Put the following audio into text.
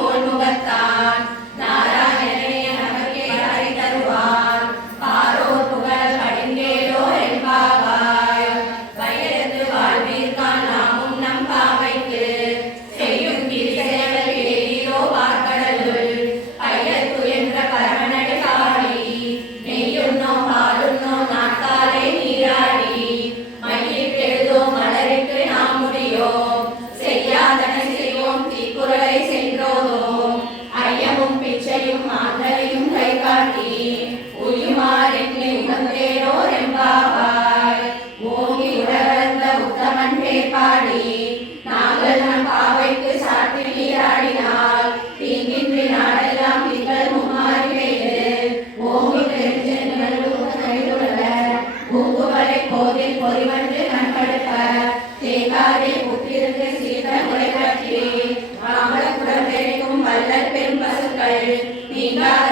கோல் முகத்தான் நாராயணனே நமக்கே அறை தருவான் பாரோர் புகழ் படிங்கேலோ என்பாவாய் வயது வாழ்வீர்கான் நாமும் நம் பாவைக்கு செய்யும் கிரிசைகள் கேளீரோ பார்க்கடலுள் பையத்து என்ற பரமனடி காடி நெய்யுண்ணோ பாலுண்ணோ நாட்டாலே நீராடி மயிலிட்டு எழுதோம் மலரிட்டு நாம் முடியோம் செய்யாதன செய்வோம் தீக்குறளை சென்றோதோம் ஐயமும் பிச்சையும் மாந்தரையும் கை காட்டி உயுமார் என்னை உகந்தேனோ ரெம்பாவாய் ஓங்கி உலகளந்த உத்தமன் பேர் பாடி நாங்கள் நம் பாவைக்கு சாற்றி நீராடினால் தீங்கின்றி நாடெல்லாம் திங்கள் மும்மாறி பெய்து ஓங்கி பெருஞ்சென்கள் கைதுள்ள பூங்குவலை கோதில் பொறிவண்டு நண்படுத்த தேங்காதை புத்திருந்து சீர்த்த முறை பற்றி மாமல குடம்பெருக்கும் வல்லல் பெரும் பசுக்கள் நீங்காத